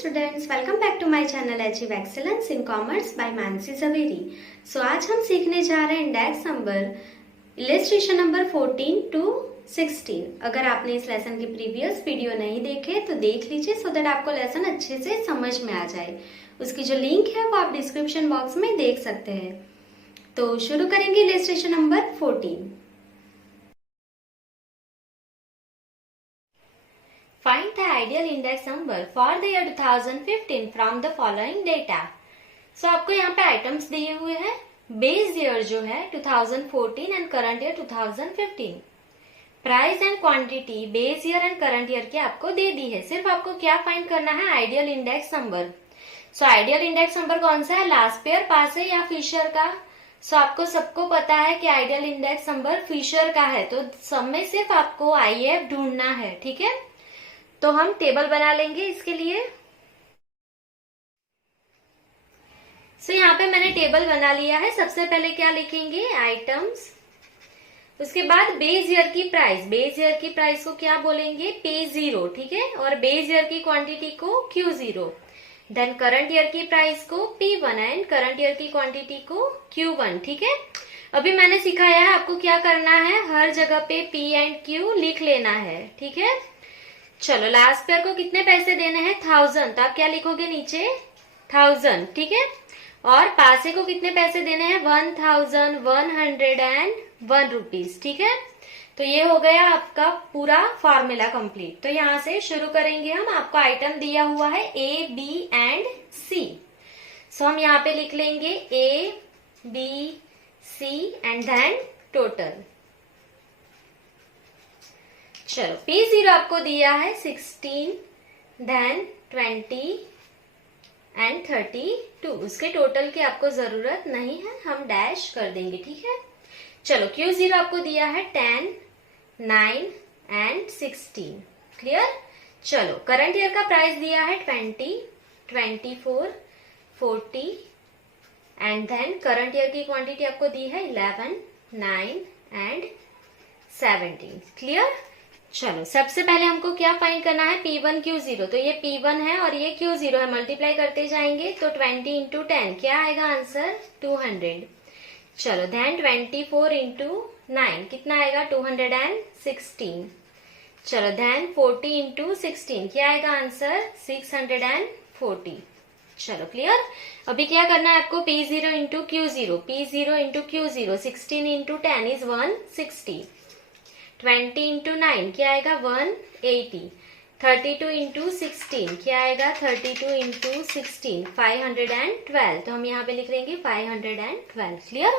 Students, welcome back to my channel achieve excellence in commerce by Mansi Javeri. So आज हम सीखने जा रहे हैं index number illustration number 14 to 16। अगर आपने इस लेसन के प्रीवियस वीडियो नहीं देखे तो देख लीजिए सो दैट आपको लेसन अच्छे से समझ में आ जाए। उसकी जो लिंक है वो आप डिस्क्रिप्शन बॉक्स में देख सकते हैं। तो शुरू करेंगे illustration number 14। Find the ideal index number for the year 2015 from the following data. So आपको यहाँ पे आइटम्स दिए हुए हैं। बेस ईयर जो है 2014 and current year 2015। Price and quantity base year and current year की आपको दे दी है। सिर्फ आपको क्या फाइंड करना है, ideal index number. So ideal index number कौन सा है, लास्ट पेयर पास है या फिशर का। सो आपको सबको पता है कि आइडियल इंडेक्स नंबर फिशर का है, तो सब में सिर्फ आपको आईएफ ढूंढना है। ठीक है, तो हम टेबल बना लेंगे इसके लिए। सो यहाँ पे मैंने टेबल बना लिया है। सबसे पहले क्या लिखेंगे, आइटम्स, उसके बाद बेस ईयर की प्राइस। बेस ईयर की प्राइस को क्या बोलेंगे, P0, ठीक है, और बेस ईयर की क्वांटिटी को Q0। देन करंट ईयर की प्राइस को P1 एंड करंट ईयर की क्वांटिटी को Q1। ठीक है, अभी मैंने सिखाया है आपको क्या करना है, हर जगह पे P एंड Q लिख लेना है। ठीक है, चलो लास्ट पेयर को कितने पैसे देने हैं, 1000, तो आप क्या लिखोगे नीचे 1000। ठीक है, और पासे को कितने पैसे देने हैं, 1101 रुपीज। ठीक है, तो ये हो गया आपका पूरा फॉर्मूला कंप्लीट। तो यहाँ से शुरू करेंगे हम। आपको आइटम दिया हुआ है A, B एंड C। सो हम यहाँ पे लिख लेंगे A, B, C and then total. चलो P0 आपको दिया है 16, देन 20 एंड 32। उसके टोटल की आपको जरूरत नहीं है, हम डैश कर देंगे। ठीक है, चलो Q0 आपको दिया है 10, 9 एंड 16। क्लियर। चलो करंट ईयर का प्राइस दिया है 20, 24, 40 एंड देन करंट ईयर की क्वांटिटी आपको दी है 11, 9 एंड 17। क्लियर। चलो सबसे पहले हमको क्या फाइंड करना है, P1 Q0। तो ये P1 है और ये Q0 है, मल्टीप्लाई करते जाएंगे तो 20 इंटू 10 क्या आएगा आंसर, 200। चलो देन 24 इंटू 9 कितना आएगा, 216। चलो देन 40 इंटू 16 क्या आएगा आंसर, 640। चलो क्लियर। अभी क्या करना है आपको, P0 into Q0, P0 into Q0, 16 into 10 is 160। 20 into 9 क्या आएगा, 180। 32 इंटू 16 क्या आएगा, 32 इंटू 16, 512। तो हम यहाँ पे लिख लेंगे 512। क्लियर।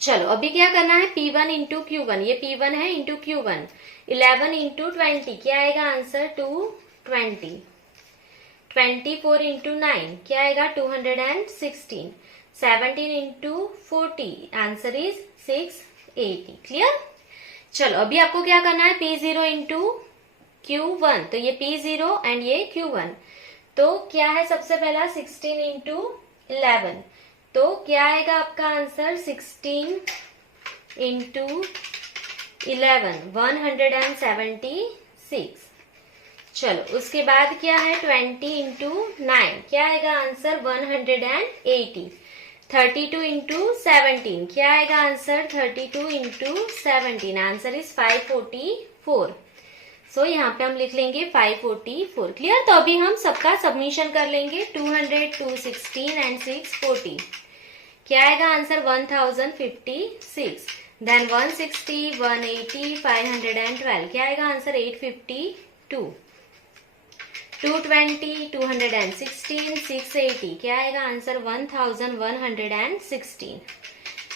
चलो अभी क्या करना है, P1 इंटू Q1, ये P1 है इंटू Q1। 11 इंटू 20 क्या आएगा आंसर, 220। 24 इंटू 9 क्या आएगा, 216। 17 इंटू 40 आंसर इज 680। क्लियर। चलो अभी आपको क्या करना है, P0 इंटू Q1, तो ये P0 एंड ये Q1। तो क्या है सबसे पहला, 16 इंटू 11, तो क्या आएगा आपका आंसर, 16 इंटू 11, 176। चलो उसके बाद क्या है, 20 इंटू 9 क्या आएगा आंसर, 180। 32 इंटू 17 क्या आएगा आंसर, 32 इंटू 17, आंसर इज 544। सो यहाँ पे हम लिख लेंगे 544। क्लियर। तो अभी हम सबका सबमिशन कर लेंगे, 200, 216 एंड 640 क्या आएगा आंसर, 1056। देन 160, 180, 512 क्या आएगा आंसर, 852। 220, 216, 680 क्या आएगा आंसर, 1116।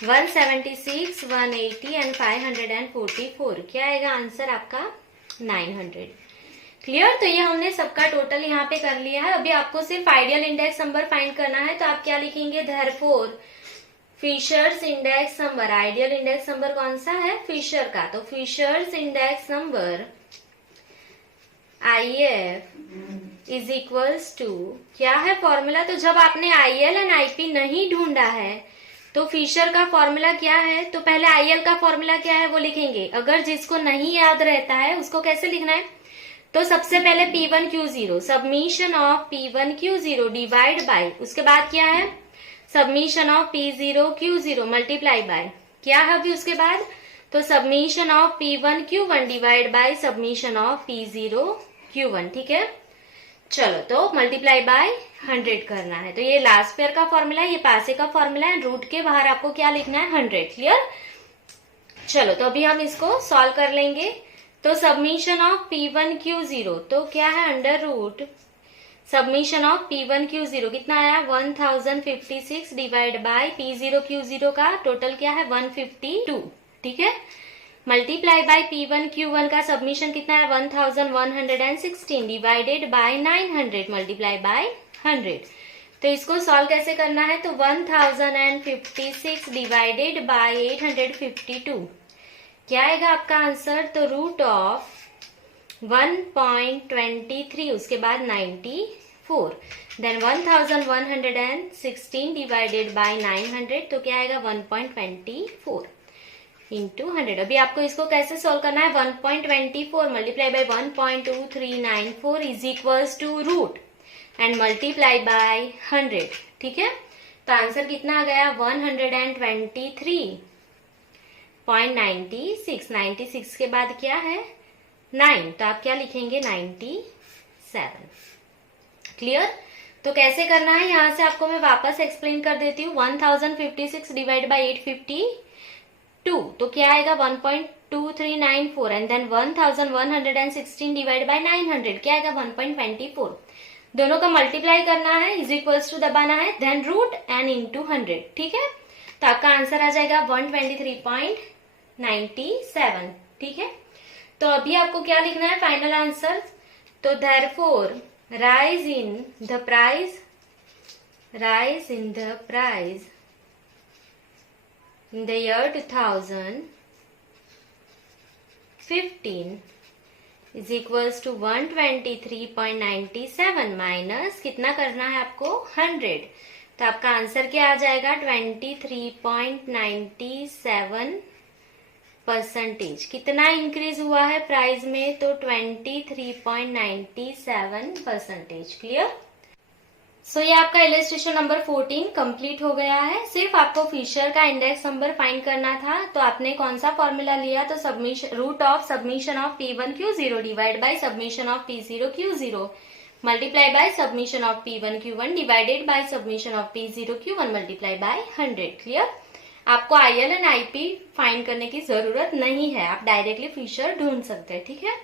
176, 180 एंड 544 क्या आएगा आंसर आपका, 900। क्लियर। तो ये हमने सबका टोटल यहाँ पे कर लिया है। अभी आपको सिर्फ आइडियल इंडेक्स नंबर फाइंड करना है, तो आप क्या लिखेंगे, therefore Fisher's index number. Ideal index number कौन सा है, फिशर का, तो Fisher's index number IF is equals to, क्या है फॉर्मूला, तो जब आपने IL एंड IP नहीं ढूंढा है तो फिशर का फॉर्मूला क्या है, तो पहले IL का फॉर्मूला क्या है वो लिखेंगे। अगर जिसको नहीं याद रहता है उसको कैसे लिखना है, तो सबसे पहले P1Q0 submission of P1Q0 divide bye, उसके बाद क्या है submission of P0Q0 multiply bye, क्या है अभी उसके बाद, तो submission of P1Q1 divide by submission of P0Q1, ठीक है। चलो तो मल्टीप्लाई बाय 100 करना है, तो ये लास्ट पेयर का फॉर्मूला है, ये पासे का फॉर्मूला है, रूट के बाहर आपको क्या लिखना है 100, क्लियर। चलो तो अभी हम इसको सॉल्व कर लेंगे। तो सबमिशन ऑफ P1Q0 तो क्या है under root submission of P1Q0 कितना आया 1056 डिवाइड बाय P0Q0 का टोटल क्या है 152, ठीक है, मल्टीप्लाई बाय P1Q1 का सबमिशन कितना है 1116 डिवाइडेड बाय 900 मल्टीप्लाई बाय 100। तो इसको सॉल्व कैसे करना है, तो 1056 डिवाइडेड बाय 852 क्या आएगा आपका आंसर, तो रूट ऑफ 1.23 उसके बाद 94 देन 1116 डिवाइडेड बाय 900 तो क्या आएगा 1.24 इंटू 100। अभी आपको इसको कैसे सोल्व करना है 1.24 multiply by 1.2394 is equals to root and multiply by 100, ठीक है। तो आंसर कितना आ गया 123.96, 96 के बाद क्या है 9, तो आप क्या लिखेंगे 97, क्लियर। तो कैसे करना है यहां से आपको मैं वापस एक्सप्लेन कर देती हूँ। 1056 डिवाइड बाय 852 तो क्या आएगा 1.2394 एंड देन 1116 डिवाइड बाय 900 क्या आएगा 1.24, दोनों का मल्टीप्लाई करना है इज इक्वल्स टू दबाना है देन रूट एंड इनटू 100, ठीक है। तो आपका आंसर आ जाएगा 123.97, ठीक है। तो अभी आपको क्या लिखना है फाइनल आंसर, तो therefore rise in the price in the year 2015 is equals to 123.97 minus कितना करना है आपको 100, तो आपका आंसर क्या आ जाएगा 23.97%। कितना इंक्रीज हुआ है प्राइस में, तो 23.97%, क्लियर। सो ये आपका इलस्ट्रेशन नंबर 14 कंप्लीट हो गया है। सिर्फ आपको फिशर का इंडेक्स नंबर फाइंड करना था, तो आपने कौन सा फॉर्मूला लिया, तो summation root of summation of P1Q0 divide by submission of P0Q0 multiply by submission of P1Q1 divided by submission of P0Q1 multiply by 100, clear. आपको IL एंड IP फाइंड करने की जरूरत नहीं है, आप डायरेक्टली फिशर ढूंढ सकते हैं, ठीक है।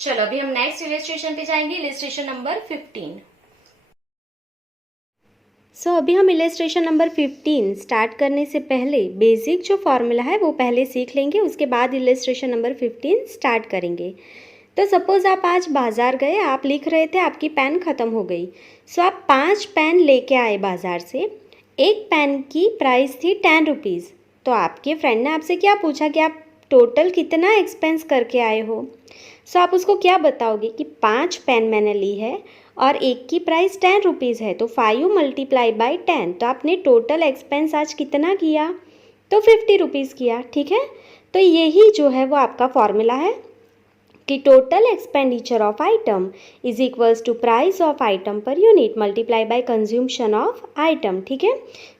चलो अभी हम नेक्स्ट इलस्ट्रेशन पे जाएंगे, इलस्ट्रेशन नंबर 15। अभी हम इलस्ट्रेशन नंबर 15 स्टार्ट करने से पहले बेसिक जो फॉर्मूला है वो पहले सीख लेंगे, उसके बाद इलस्ट्रेशन नंबर 15 स्टार्ट करेंगे। तो सपोज आप आज बाज़ार गए, आप लिख रहे थे, आपकी पेन ख़त्म हो गई। आप 5 पेन लेके आए बाज़ार से, एक पेन की प्राइस थी 10 रुपीज़। तो आपके फ्रेंड ने आपसे क्या पूछा कि आप टोटल कितना एक्सपेंस करके आए हो। आप उसको क्या बताओगे कि 5 पेन मैंने ली है और एक की प्राइस 10 रुपीज़ है, तो 5 मल्टीप्लाई बाई 10, तो आपने टोटल एक्सपेंस आज कितना किया, तो 50 रुपीज़ किया, ठीक है। तो यही जो है वो आपका फॉर्मूला है कि total expenditure of item is equals to price of item per unit multiply by consumption of item, ठीक है।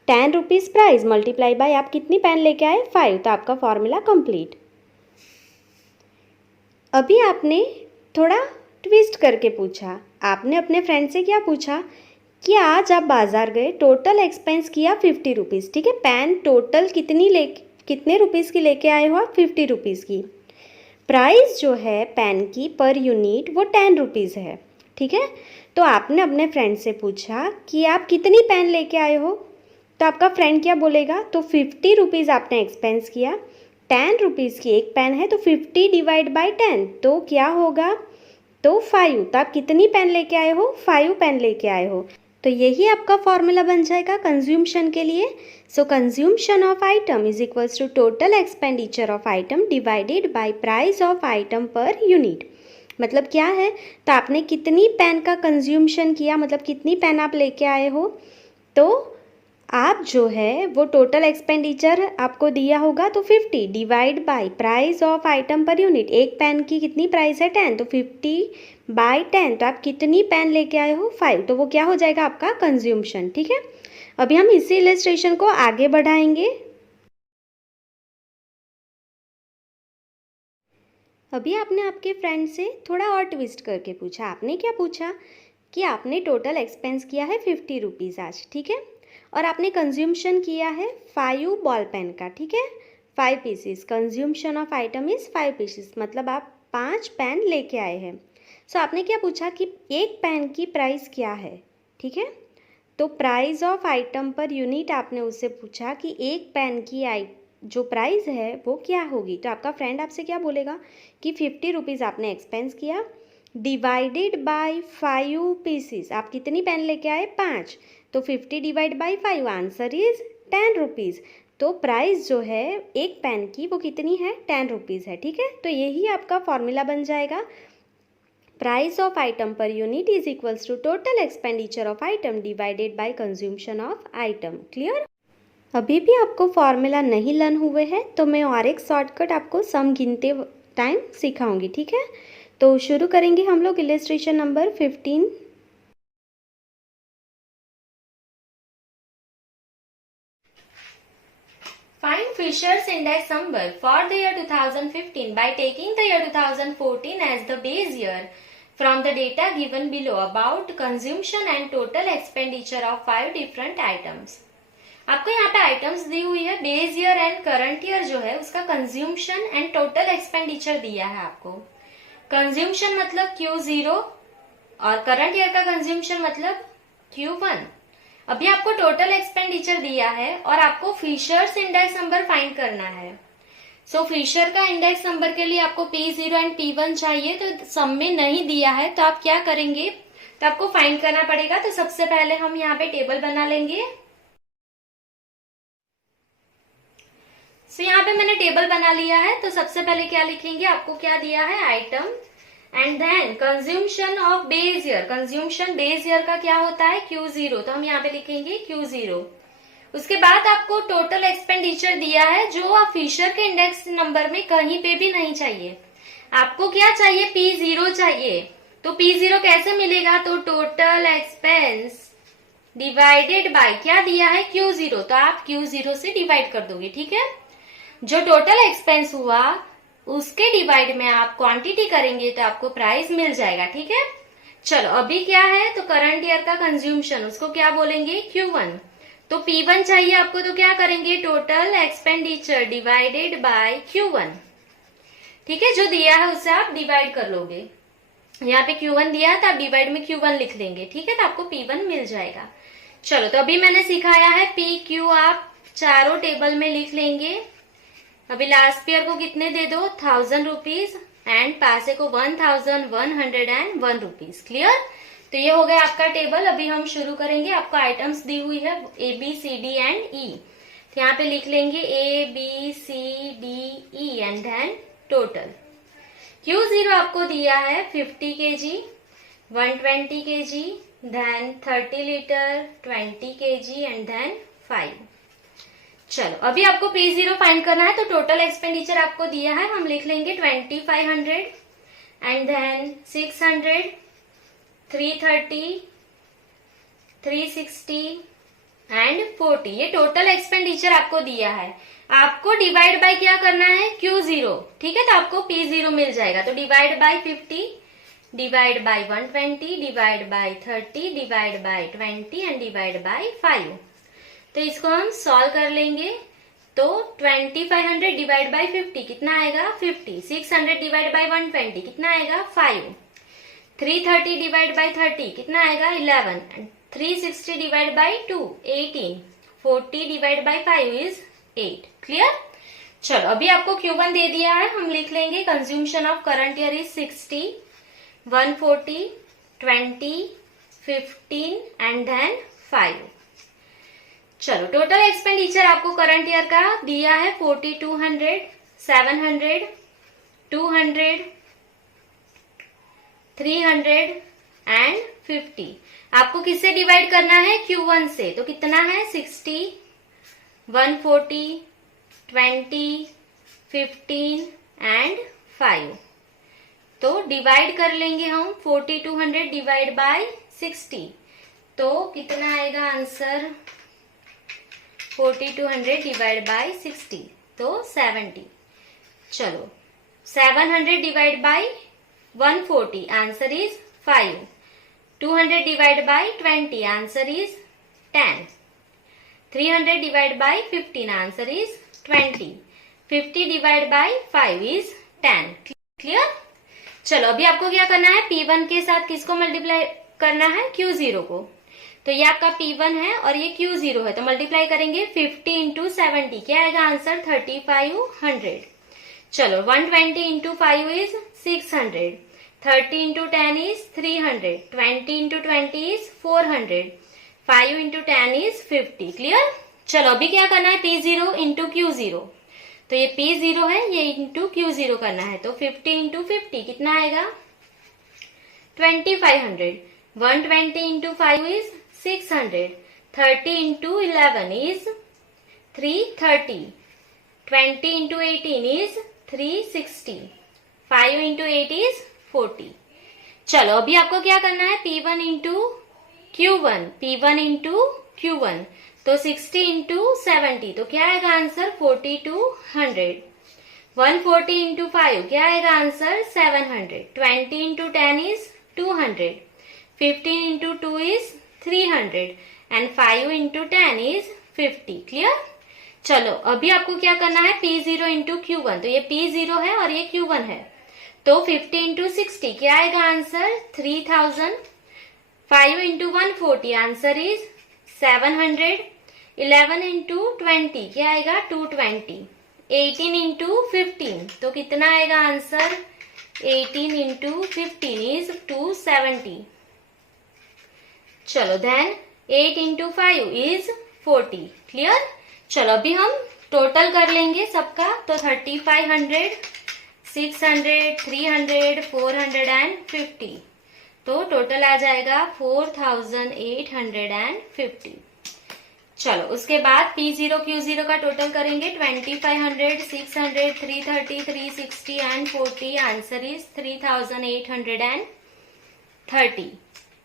10 रुपीज़ प्राइस मल्टीप्लाई बाय आप कितनी पेन लेके आए 5, तो आपका फॉर्मूला कंप्लीट। अभी आपने थोड़ा ट्विस्ट करके पूछा, आपने अपने फ्रेंड से क्या पूछा कि आज आप बाज़ार गए, टोटल एक्सपेंस किया 50 रुपीज़, ठीक है। पेन टोटल कितने रुपीज़ की लेके आए हो आप 50 रुपीज़ की। प्राइस जो है पेन की पर यूनिट वो 10 रुपीज़ है, ठीक है। तो आपने अपने फ्रेंड से पूछा कि आप कितनी पेन लेके आए हो, तो आपका फ्रेंड क्या बोलेगा, तो 50 रुपीज़ आपने एक्सपेंस किया, 10 रुपीज़ की एक पेन है, तो 50 डिवाइड बाई 10 तो क्या होगा, तो 5। तो आप कितनी पेन लेके आए हो 5 पेन लेके आए हो। तो यही आपका फॉर्मूला बन जाएगा कंज्यूम्शन के लिए। Consumption of item is equals to total expenditure of item divided by price of item per unit. मतलब क्या है, तो आपने कितनी पेन का कंज्यूम्शन किया, मतलब कितनी पेन आप लेके आए हो, तो आप जो है वो टोटल एक्सपेंडिचर आपको दिया होगा तो 50 divide by price of item per unit. एक पेन की कितनी प्राइस है 10, तो 50 बाय 10, तो आप कितनी पेन लेके आए हो 5, तो वो क्या हो जाएगा आपका कंज्यूम्शन। ठीक है, अभी हम इसी इलस्ट्रेशन को आगे बढ़ाएंगे। अभी आपने आपके फ्रेंड से थोड़ा और ट्विस्ट करके पूछा। आपने क्या पूछा कि आपने टोटल एक्सपेंस किया है 50 रुपीज़ आज, ठीक है, और आपने कंज्यूम्शन किया है 5 बॉल पेन का, ठीक है, 5 pieces. Consumption of item is 5 pieces, मतलब आप 5 पेन लेके आए हैं। सो आपने क्या पूछा कि एक पेन की प्राइस क्या है, ठीक है, तो price of item per unit आपने उससे पूछा कि एक पेन की जो प्राइस है वो क्या होगी। तो आपका फ्रेंड आपसे क्या बोलेगा कि 50 रुपीज़ आपने एक्सपेंस किया डिवाइडेड बाय 5 पीसीस। आप कितनी पेन लेके आए 5, तो 50 divide by 5, answer is 10 rupees. तो प्राइस जो है एक पेन की वो कितनी है 10 रुपीज़ है। ठीक है, तो यही आपका फॉर्मूला बन जाएगा, price of item per unit is equals to total expenditure of item divided by consumption of item. Clear? अभी भी आपको फॉर्मूला नहीं लर्न हुए हैं तो मैं और एक शॉर्टकट आपको सम गिनते टाइम सिखाऊंगी। ठीक है, तो शुरू करेंगे हम लोग illustration number 15। Find Fisher's index number for the year 2015 by taking the year 2014 as the base year from the data given below about consumption and total expenditure of 5 different items. आपको यहाँ पे आइटम्स दी हुई है, base year and current year जो है उसका consumption and total expenditure दिया है आपको। कंज्यूम्शन मतलब Q0 और करंट ईयर का कंज्यूम्शन मतलब Q1। अभी आपको टोटल एक्सपेंडिचर दिया है और आपको फिशर्स इंडेक्स नंबर फाइंड करना है। सो फिशर का इंडेक्स नंबर के लिए आपको P0 एंड P1 चाहिए, तो सम में नहीं दिया है तो आप क्या करेंगे, तो आपको फाइंड करना पड़ेगा। तो सबसे पहले हम यहाँ पे टेबल बना लेंगे। सो यहाँ पे मैंने टेबल बना लिया है, तो सबसे पहले क्या लिखेंगे, आपको क्या दिया है item and then consumption of base year. Consumption base year का क्या होता है Q0, तो हम यहाँ पे लिखेंगे Q0। उसके बाद आपको टोटल एक्सपेंडिचर दिया है जो आप फिशर के इंडेक्स नंबर में कहीं पे भी नहीं चाहिए। आपको क्या चाहिए P0 चाहिए। तो P0 कैसे मिलेगा, तो टोटल एक्सपेंस डिवाइडेड बाय क्या दिया है Q0, तो आप Q0 से डिवाइड कर दोगे। ठीक है, जो टोटल एक्सपेंस हुआ उसके डिवाइड में आप क्वांटिटी करेंगे तो आपको प्राइस मिल जाएगा। ठीक है, चलो अभी क्या है, तो करंट ईयर का कंज्यूम्शन उसको क्या बोलेंगे Q1। तो P1 चाहिए आपको, तो क्या करेंगे total expenditure divided by Q1। ठीक है, जो दिया है उससे आप डिवाइड कर लोगे। यहाँ पे Q1 दिया है तो आप डिवाइड में Q1 लिख लेंगे। ठीक है, तो आपको P1 मिल जाएगा। चलो, तो अभी मैंने सिखाया है PQ आप चारों टेबल में लिख लेंगे। अभी लास्ट ईयर को कितने दे दो 1000 रुपीज एंड पासे को 1101 रुपीज। क्लियर? तो ये हो गया आपका टेबल। अभी हम शुरू करेंगे। आपको आइटम्स दी हुई है ABCD एंड E, तो यहाँ पे लिख लेंगे ABCDE and then total. Q0 आपको दिया है 50 kg, 120 kg, then 30 litre, 20 kg and then 5। चलो, अभी आपको P0 फाइंड करना है, तो टोटल एक्सपेंडिचर आपको दिया है, हम लिख लेंगे 2500 एंड देन 600, 330, 360 एंड 40। ये टोटल एक्सपेंडिचर आपको दिया है। आपको डिवाइड बाय क्या करना है Q0। ठीक है, तो आपको P0 मिल जाएगा। तो divide by 50, divide by 120, divide by 30, divide by 20 and divide by 5। तो इसको हम सॉल्व कर लेंगे। तो 2500 डिवाइड बाय 50 कितना आएगा 50, 600 डिवाइड बाय 120 कितना आएगा 5, 330 डिवाइड बाय 30 कितना आएगा 11, 360 divide by 2 18, 40 divide by 5 is 8। Clear? चलो, अभी आपको Q1 दे दिया है, हम लिख लेंगे consumption of current year is 60, 140, 20, 15 and then 5। चलो, टोटल एक्सपेंडिचर आपको करंट ईयर का दिया है 4200, 700, 200, 300, एंड 50। आपको किससे डिवाइड करना है? Q1 से। तो कितना है? 60, 140, 20, 15 एंड 5। तो डिवाइड कर लेंगे हम 4200 डिवाइड बाय 60। तो कितना आएगा आंसर? 4200 डिवाइड बाय 60 तो 70। चलो 700 divide by 140 answer is 5। 200 divide by 20 answer is 10। 300 divide by 15 answer is 20। 50 divide by 5 is 10। Clear? चलो अभी आपको क्या करना है? P1 के साथ किसको मल्टीप्लाई करना है? Q0 को। तो ये आपका P1 है और ये Q0 है, तो मल्टीप्लाई करेंगे 50 इंटू 70। क्या आएगा आंसर? 3500। चलो 120 into 5 is 600। 30 into 10 is 300। 20 into 20 is 400। 5 into 10 is 50। Clear? चलो अभी क्या करना है? P0 into Q0। तो ये P0 है, ये इंटू Q0 करना है। तो 50 इंटू 50 कितना आएगा? 2500। 120 into 5 is 600। 30 into 11 is 330। 20 into 18 is 360। 5 into 8 is 40। चलो अभी आपको क्या करना है? P1 into Q1। P1 into Q1 तो 60 इंटू 70। तो क्या आएगा आंसर? 4200। 140 इंटू 5 क्या आएगा answer? 700। 20 into 10 is 200। 15 into 2 is 300 and 5 into 10 is 50। Clear? चलो अभी आपको क्या करना है? P0 into Q1। तो ये P0 है और ये Q1 है। तो 50 इंटू 60 क्या आएगा answer? 3000। 5 into 140 answer is 700। 11 into 20 क्या आएगा? 220। 18 इंटू 15 तो कितना आएगा आंसर? 18 into 15 is 270। चलो देन 8 इंटू 5 इज 40। क्लियर? चलो अभी हम टोटल कर लेंगे सबका। तो 3500, 600, 300, 400 एंड 50। तो टोटल आ जाएगा 4850। चलो उसके बाद P0 Q0 का टोटल करेंगे। 2500, 600, 330, 360 एंड 40 आंसर इज 3830।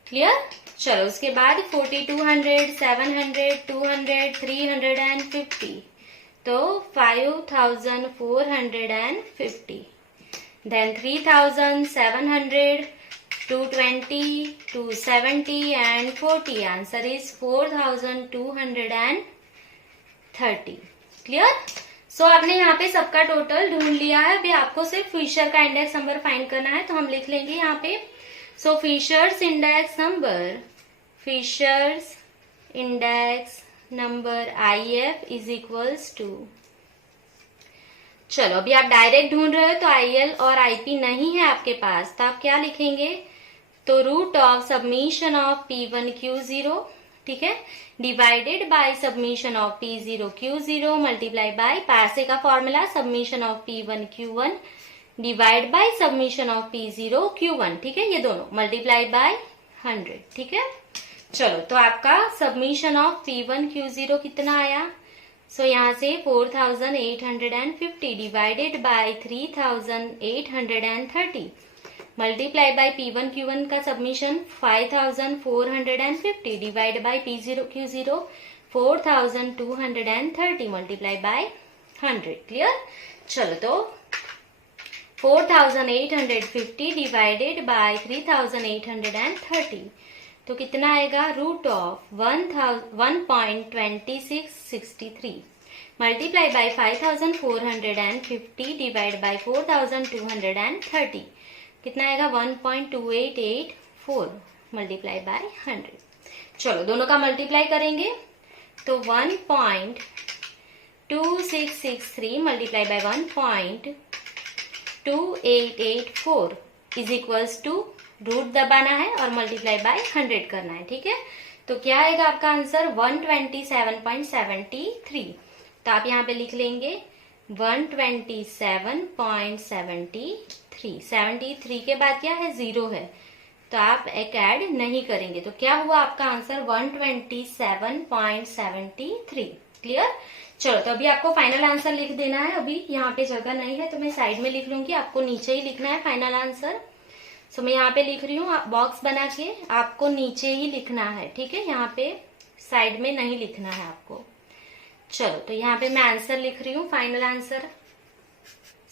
क्लियर? चलो उसके बाद 4200, 700, 200, 300 एंड 50 तो 5450। Then 3700, 220, 270 and 40 answer is 4230। Clear? So आपने यहाँ पे सबका टोटल ढूंढ लिया है। अभी आपको सिर्फ फिशर का इंडेक्स नंबर फाइंड करना है। तो हम लिख लेंगे यहाँ पे। So Fisher's index number IF is equals to. चलो अभी आप डायरेक्ट ढूंढ रहे हो तो IL और IP नहीं है आपके पास, तो आप क्या लिखेंगे? तो root of summation of P1 Q0, ठीक है, divided by submission of P0 Q0 multiply by पासे का formula submission of P1 Q1 divide by submission of P0 Q1, ठीक है, ये दोनों मल्टीप्लाई बाय 100। ठीक है, चलो तो आपका सबमिशन ऑफ P1 Q0 कितना आया? सो यहाँ से 4850 divided by 3830 multiply by P1 Q1 का submission 5450 divide by P0 Q0 4230 multiply by 100। Clear? चलो तो 4850 डिवाइडेड बाय 3830 तो कितना आएगा? Root of 1.2663 multiply by 5450 divide by 4230 कितना आएगा? 1.2884 मल्टीप्लाई बाय 100। चलो दोनों का मल्टीप्लाई करेंगे तो 1.2663 multiply by 1.2884 is equals to root दबाना है और मल्टीप्लाई बाय 100 करना है। ठीक है, तो क्या आएगा आपका आंसर? 127.73। तो आप यहाँ पे लिख लेंगे 127.73। 73 के बाद क्या है? 0 है, तो आप एक ऐड नहीं करेंगे। तो क्या हुआ आपका आंसर 127.73। क्लियर। चलो तो अभी आपको फाइनल आंसर लिख देना है। अभी यहाँ पे जगह नहीं है तो मैं साइड में लिख लूंगी, आपको नीचे ही लिखना है फाइनल आंसर। सो मैं यहाँ पे लिख रही हूँ, बॉक्स बना के आपको नीचे ही लिखना है, ठीक है, यहाँ पे साइड में नहीं लिखना है आपको। चलो तो यहाँ पे मैं आंसर लिख रही हूँ, फाइनल आंसर।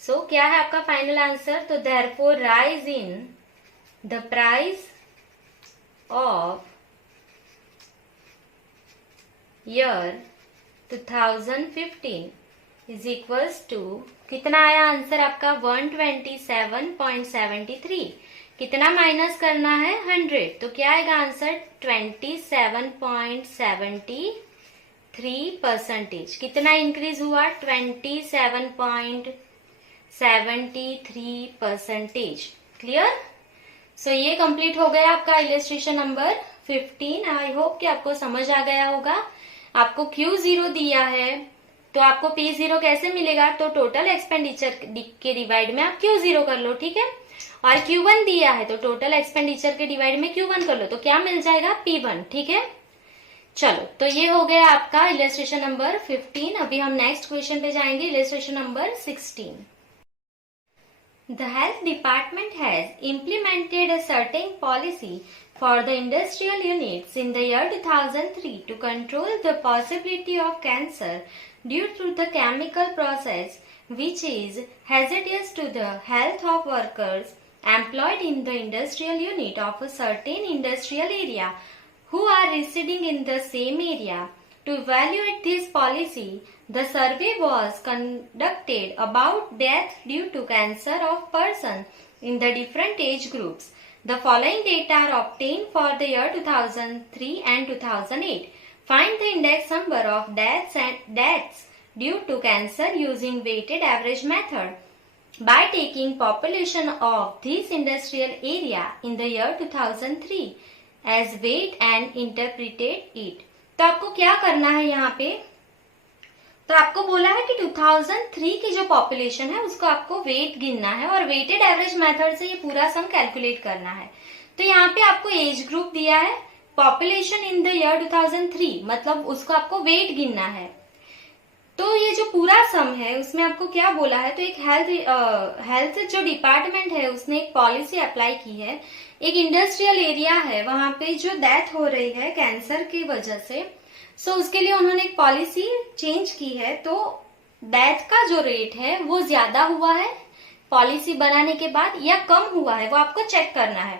सो क्या है आपका फाइनल आंसर? तो therefore rise in the price of year 2015 is equals to, कितना आया आंसर आपका? 127.73। कितना माइनस करना है? 100। तो क्या आएगा आंसर? 27.73%। कितना इंक्रीज हुआ? 27.73%। क्लियर। सो ये कंप्लीट हो गया आपका इलस्ट्रेशन नंबर 15। आई होप कि आपको समझ आ गया होगा। आपको Q0 दिया है तो आपको P0 कैसे मिलेगा? तो टोटल एक्सपेंडिचर के डिवाइड में आप Q0 कर लो, ठीक है। और Q1 दिया है तो टोटल एक्सपेंडिचर के डिवाइड में Q1 कर लो, तो क्या मिल जाएगा? P1, ठीक है। चलो तो ये हो गया आपका इलस्ट्रेशन नंबर 15। अभी हम नेक्स्ट क्वेश्चन पे जाएंगे, illustration number 16। The health department has implemented a certain policy for the industrial units in the year 2003 to control the possibility of cancer due to the chemical process which is hazardous to the health of workers employed in the industrial unit of a certain industrial area who are residing in the same area. To evaluate this policy, the survey was conducted about death due to cancer of person in the different age groups. The following data are obtained for the year 2003 and 2008. Find the index number of deaths due to cancer using weighted average method by taking population of this industrial area in the year 2003 as weight and interpreted it. तो आपको क्या करना है यहाँ पे? तो आपको बोला है कि 2003 की जो पॉपुलेशन है उसको आपको वेट गिनना है और वेटेड एवरेज मेथड से ये पूरा सम कैलकुलेट करना है। तो यहाँ पे आपको एज ग्रुप दिया है, पॉपुलेशन इन द ईयर 2003, मतलब उसको आपको वेट गिनना है। तो ये जो पूरा सम है उसमें आपको क्या बोला है? तो एक हेल्थ जो डिपार्टमेंट है उसने एक पॉलिसी अप्लाई की है। एक इंडस्ट्रियल एरिया है, वहां पे जो डेथ हो रही है कैंसर की वजह से, सो उसके लिए उन्होंने एक पॉलिसी चेंज की है। तो डेथ का जो रेट है वो ज्यादा हुआ है पॉलिसी बनाने के बाद या कम हुआ है, वो आपको चेक करना है।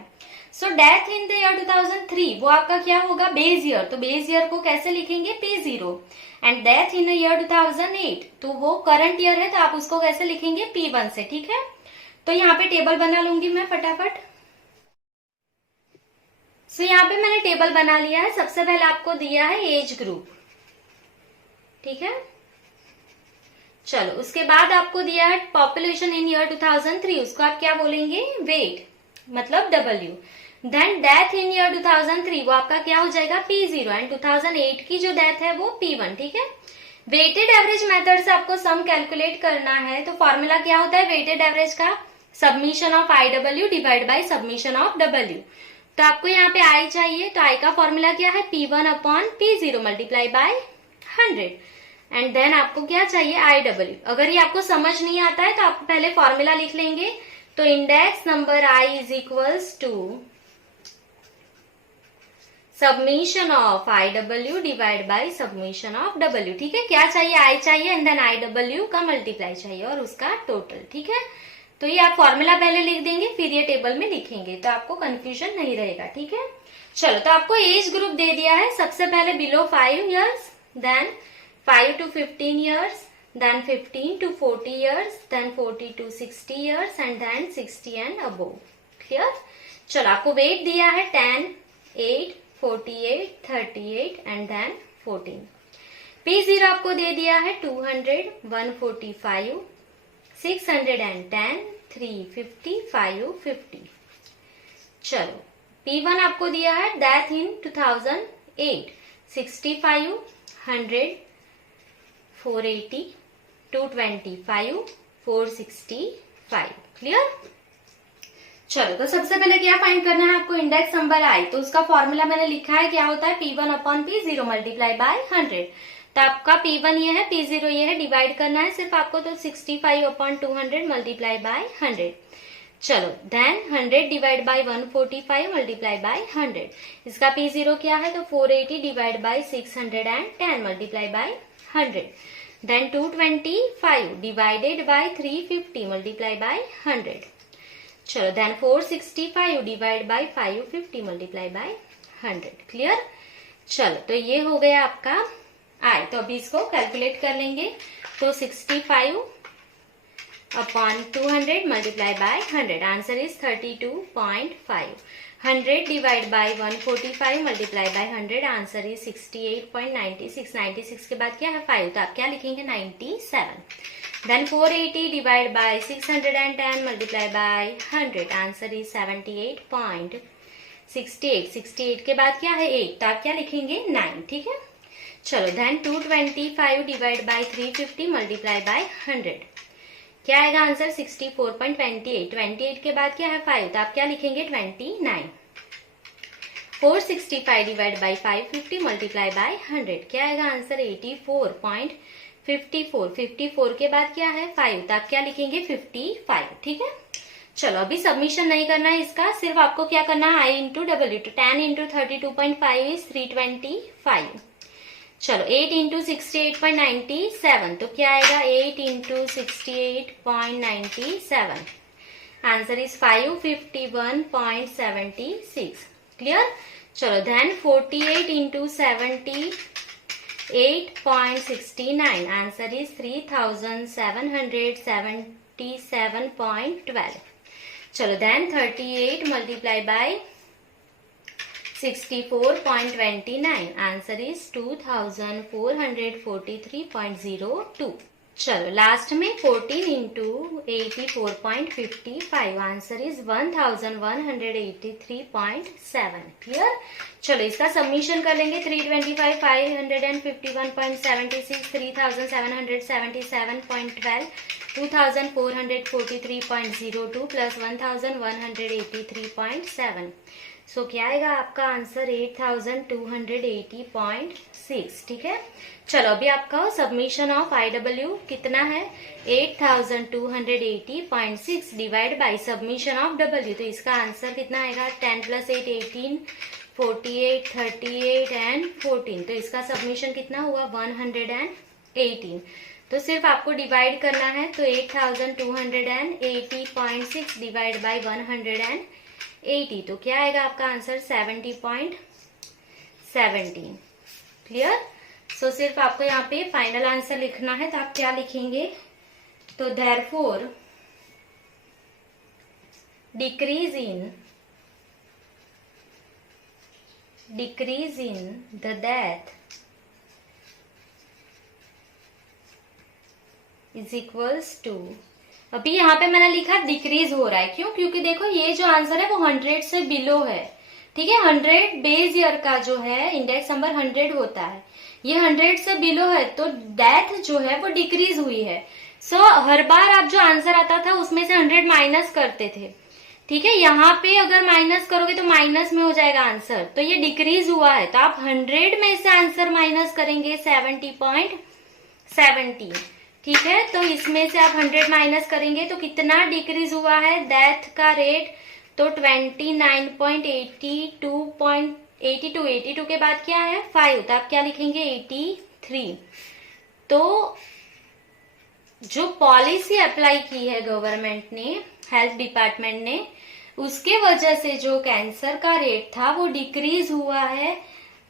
So death in the year 2003 वो आपका क्या होगा? Base year. तो बेस ईयर को कैसे लिखेंगे? P0। And death in the year 2008 तो वो करंट ईयर है तो आप उसको कैसे लिखेंगे? P1 से, ठीक है। तो यहाँ पे टेबल बना लूंगी मैं फटाफट। सो यहाँ पे मैंने टेबल बना लिया है। सबसे पहले आपको दिया है एज ग्रुप, ठीक है। चलो उसके बाद आपको दिया है पॉपुलेशन इन ईयर 2003, उसको आप क्या बोलेंगे? वेट, मतलब W। Then death in year 2003 वो आपका क्या हो जाएगा? P0। एंड 2008 की जो डेथ है वो P1, ठीक है। वेटेड एवरेज मेथड से आपको सम कैलकुलेट करना है। तो फॉर्मूला क्या होता है वेटेड एवरेज का? Submission of IW divide by submission of W। तो आपको यहाँ पे I चाहिए, तो I का फॉर्मूला क्या है? P1 upon P0 multiply by 100। And then आपको क्या चाहिए? IW। अगर ये आपको समझ नहीं आता है तो आप पहले फॉर्मूला लिख लेंगे। तो index number I is equals to submission of IW divide by submission of W, ठीक है। क्या चाहिए? I चाहिए एंड देन IW का मल्टीप्लाई चाहिए और उसका टोटल, ठीक है। तो ये आप फॉर्मूला पहले लिख देंगे फिर ये टेबल में लिखेंगे तो आपको कंफ्यूजन नहीं रहेगा, ठीक है। चलो तो आपको एज ग्रुप दे दिया है। सबसे पहले below 5 years, then 5 to 15 years, then 15 to 40 years, then 40 to 60 years and then 60 and above. Clear? चलो आपको वेट दिया है 10, 8, 48, 38 and then 14. P0 आपको दे दिया है 200, 145, 610, 350, 550. चलो P1 आपको दिया है डेथ इन 2008, 65, 100, 480, 225, 465. क्लियर? चलो तो सबसे पहले क्या फाइंड करना है आपको, इंडेक्स नंबर आई। तो उसका फॉर्मूला मैंने लिखा है, क्या होता है, P1 upon P0 multiply by 100। तो आपका P1 ये है, P0 ये है, डिवाइड करना है सिर्फ आपको। तो 65 अपॉन 200 मल्टीप्लाई बाय 100। चलो then 100 divide by 145 multiply by 100। इसका P0 क्या है, तो 480 divide by 610 multiply by 100। Then 225 divided by 350 multiply by 100। चलो then 465 divide by 550 multiply by 100। Clear. चलो तो ये हो गया आपका आई। तो अभी इसको कैलकुलेट कर लेंगे। तो 65 upon 200 multiply by 100, answer is 32.5। 100 divide by 145 multiply by 100, answer is 68.96। 96 के बाद क्या है 5, तो आप क्या लिखेंगे 97। Then 480 divided by 610 multiplied by 100, answer is 78.68। 68 के बाद क्या है 8, तो आप क्या लिखेंगे 9। ठीक है। चलो then 225 divided by 350 multiplied by 100, क्या आएगा आंसर 64.28। 28 के बाद क्या है 5, तो आप क्या लिखेंगे 29। 465 divided by 550 multiplied by 100, क्या आएगा आंसर 84.54। 54 के बाद क्या है 5, तो आप क्या लिखेंगे 55। ठीक है। चलो अभी सबमिशन नहीं करना है इसका, सिर्फ आपको क्या करना है I इंटू W। तो 10 इंटू 32.5 इज 325। चलो 8 इंटू 68.97, तो क्या आएगा 8 इंटू 68.97, आंसर इज 551.76। क्लियर। चलो देन 48 इंटू 78.69, आंसर इज 3777.12। चलो then 38 multiply by 64.29, answer is 2443.02। चलो लास्ट में 14 इंटू 84.55, आंसर इज 1183.7। क्लियर। चलो इसका सबमिशन कर लेंगे। 325 551.76 3777.12 2443.02 प्लस 1183.7, सो क्या आएगा आपका आंसर 8280.6। ठीक है। चलो अभी आपका सबमिशन ऑफ IW कितना है 8280.6 divide by submission of W, तो इसका आंसर कितना आएगा 10 + 8 18 48 38 एंड 14, तो इसका सबमिशन कितना हुआ 118। तो सिर्फ आपको डिवाइड करना है। तो 8280.6 डिवाइड बाय 180, तो क्या आएगा आपका आंसर 70.17। क्लियर। सो सिर्फ आपको यहाँ पे फाइनल आंसर लिखना है। तो आप क्या लिखेंगे, तो therefore decrease in the death is equals to, अभी यहाँ पे मैंने लिखा डिक्रीज हो रहा है, क्यों, क्योंकि देखो ये जो आंसर है वो 100 से बिलो है। ठीक है। 100 बेस ईयर का जो है इंडेक्स नंबर 100 होता है, ये 100 से बिलो है, तो डेथ जो है वो डिक्रीज हुई है। सो हर बार आप जो आंसर आता था उसमें से 100 माइनस करते थे। ठीक है। यहाँ पे अगर माइनस करोगे तो माइनस में हो जाएगा आंसर, तो ये डिक्रीज हुआ है, तो आप 100 में से आंसर माइनस करेंगे 70.17। ठीक है। तो इसमें से आप 100 माइनस करेंगे तो कितना डिक्रीज हुआ है डेथ का रेट, तो 29.82। 82 के बाद क्या है 5, तो आप क्या लिखेंगे 83। तो जो पॉलिसी अप्लाई की है गवर्नमेंट ने, हेल्थ डिपार्टमेंट ने, उसके वजह से जो कैंसर का रेट था वो डिक्रीज हुआ है।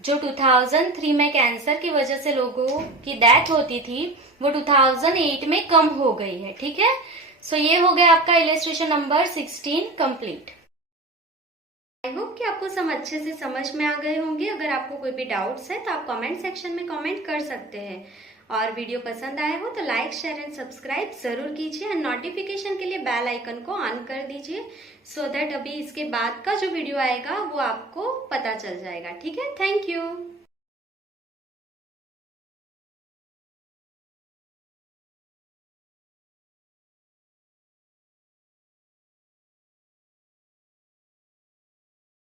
जो 2003 में कैंसर की वजह से लोगों की डेथ होती थी वो 2008 में कम हो गई है। ठीक है। सो ये हो गया आपका illustration number 16 complete. I hope कि आपको सब अच्छे से समझ में आ गए होंगे। अगर आपको कोई भी डाउट्स है तो आप कमेंट सेक्शन में कमेंट कर सकते हैं, और वीडियो पसंद आए हो तो लाइक शेयर एंड सब्सक्राइब जरूर कीजिए, एंड नोटिफिकेशन के लिए बेल आइकन को ऑन कर दीजिए, सो दैट अभी इसके बाद का जो वीडियो आएगा वो आपको पता चल जाएगा। ठीक है। Thank you.